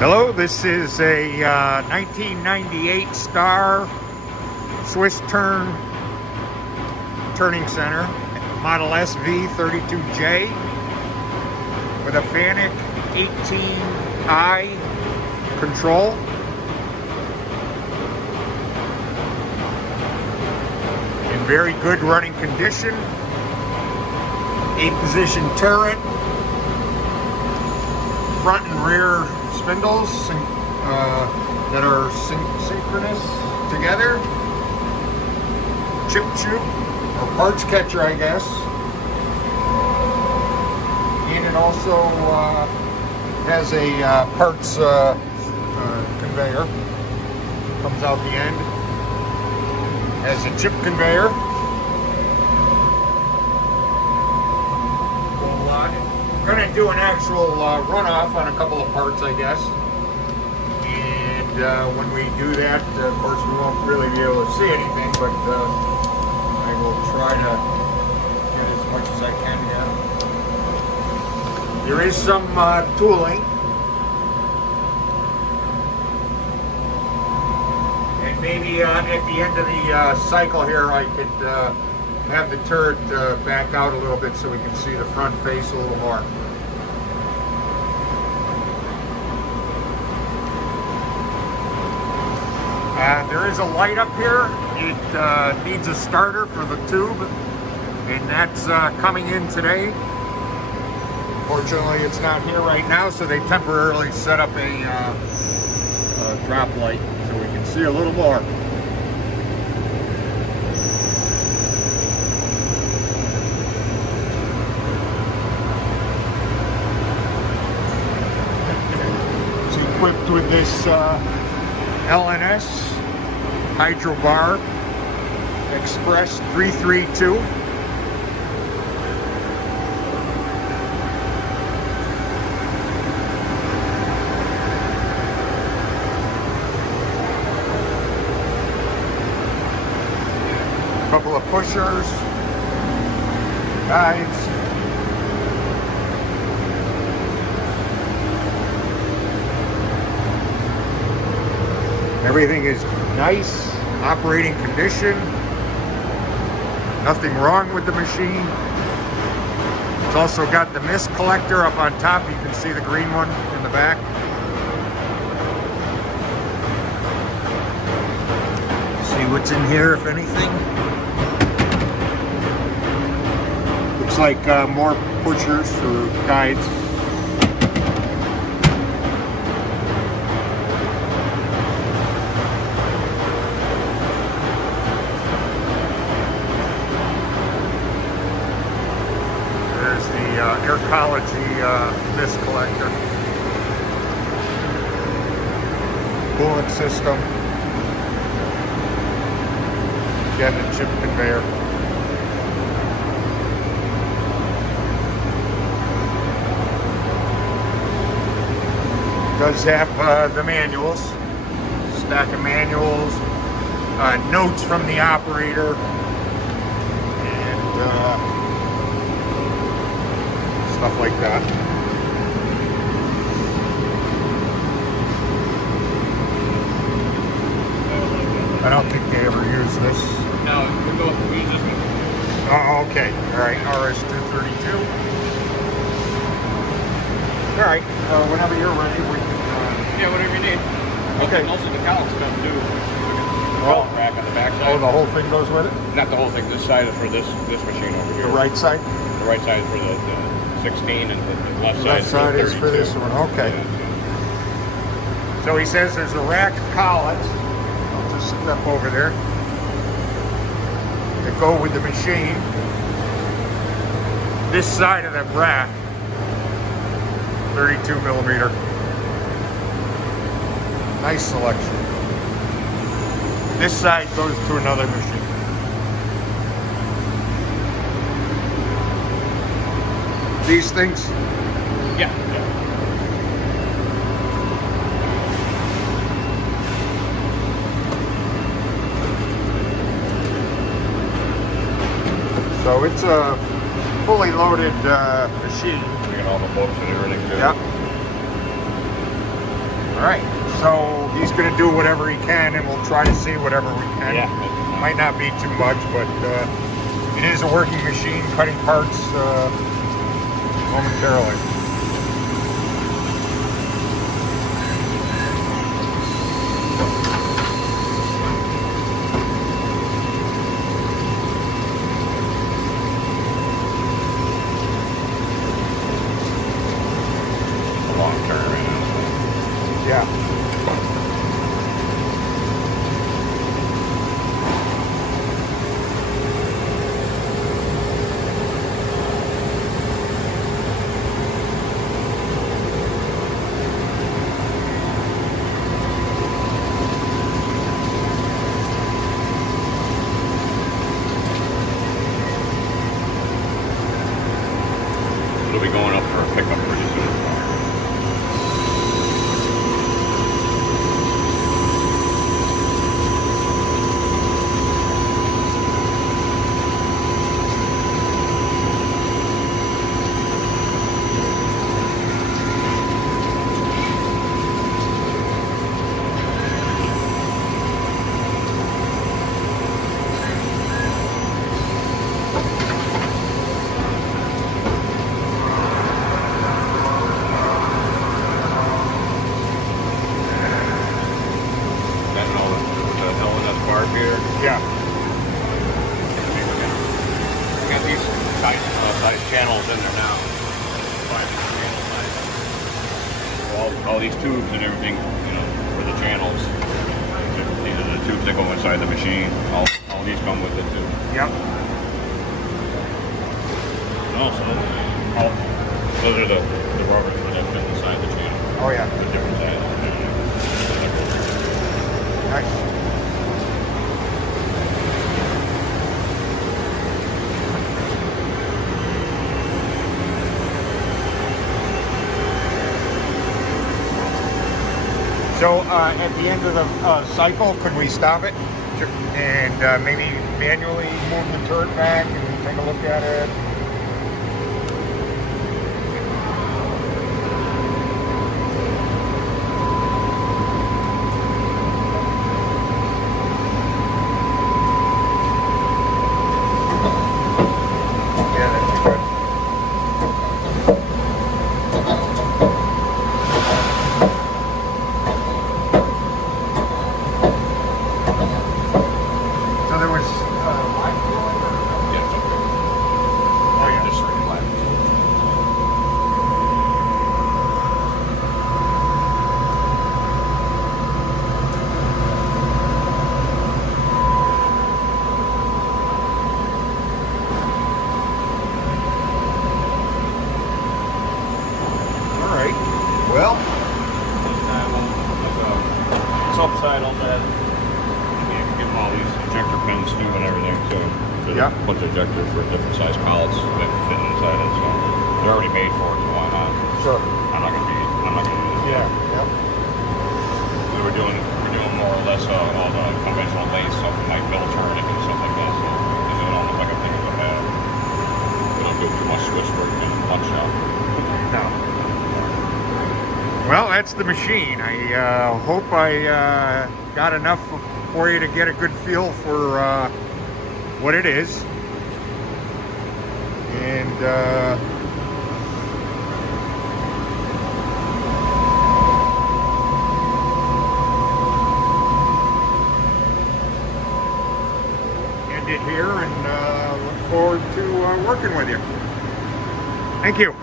Hello, this is a 1998 Star Swiss turning center, model SV32J with a Fanuc 18i control. In very good running condition. 8-position turret, front and rear spindles that are synchronous together. Chip chute or parts catcher, I guess. And it also has a parts conveyor. Comes out the end. Has a chip conveyor. We're going to do an actual runoff on a couple of parts, I guess. And when we do that, of course, we won't really be able to see anything, but I will try to get as much as I can here. There is some tooling. And maybe at the end of the cycle here, I could have the turret back out a little bit so we can see the front face a little more. There is a light up here. It needs a starter for the tube, and that's coming in today. Fortunately, it's not here right now, so they temporarily set up a drop light so we can see a little more. It's equipped with this LNS Hydro Bar Express 332. A couple of pushers, guides. Everything is nice, operating condition. Nothing wrong with the machine. It's also got the mist collector up on top. You can see the green one in the back. See what's in here, if anything. Looks like more pushers or guides. Aircology mist collector, coolant system, again the chip conveyor. Does have the manuals, stack of manuals, notes from the operator, and stuff like that. I don't think they ever use this. No, we use this one. Oh, okay. All right, RS-232. All right, whenever you're ready, we can... yeah, whatever you need. Okay. Most of the cowls come too. Well, rack on the back side. Oh, the whole thing goes with it? Not the whole thing. This side is for this machine over here. The right side? The right side is for the 16, and the left side is for this one. Okay. Yeah. So he says there's a rack of collets. I'll just step over there. That go with the machine. This side of the rack, 32 millimeter. Nice selection. This side goes to another machine. These things? Yeah. So it's a fully loaded machine. We got all the bolts and everything too. Yep. All right, so he's going to do whatever he can, and we'll try to see whatever we can. Yeah. Might not be too much, but it is a working machine, cutting parts momentarily. Long term, Yeah. It'll be going up for a pickup pretty soon. Yeah. We got these size channels in there now. All these tubes and everything, you know, for the channels. These are the tubes that go inside the machine. All these come with it too. Yep. Also, those are the rubbers that fit inside the channel. Oh yeah. The different sizes. Nice. So at the end of the cycle, could we stop it and maybe manually move the turret back and take a look at it? Yeah, that'd be good. So there was live cooling or? Yeah. Oh yeah. Just live. All right. Well, Upside on that. You can give them all these ejector pins too and everything. So Yeah. a bunch of ejectors for different size pallets that fit inside it. So they're already made for it. So why not? sure. I'm not gonna do this. Yeah. Yep. We're doing more or less all the conventional lace stuff, like military and stuff like that. So they don't look like a thing of a bad. We don't do too much switch work and punch out. No. Well, that's the machine. I hope I got enough for you to get a good feel for what it is. And end it here and look forward to working with you. Thank you.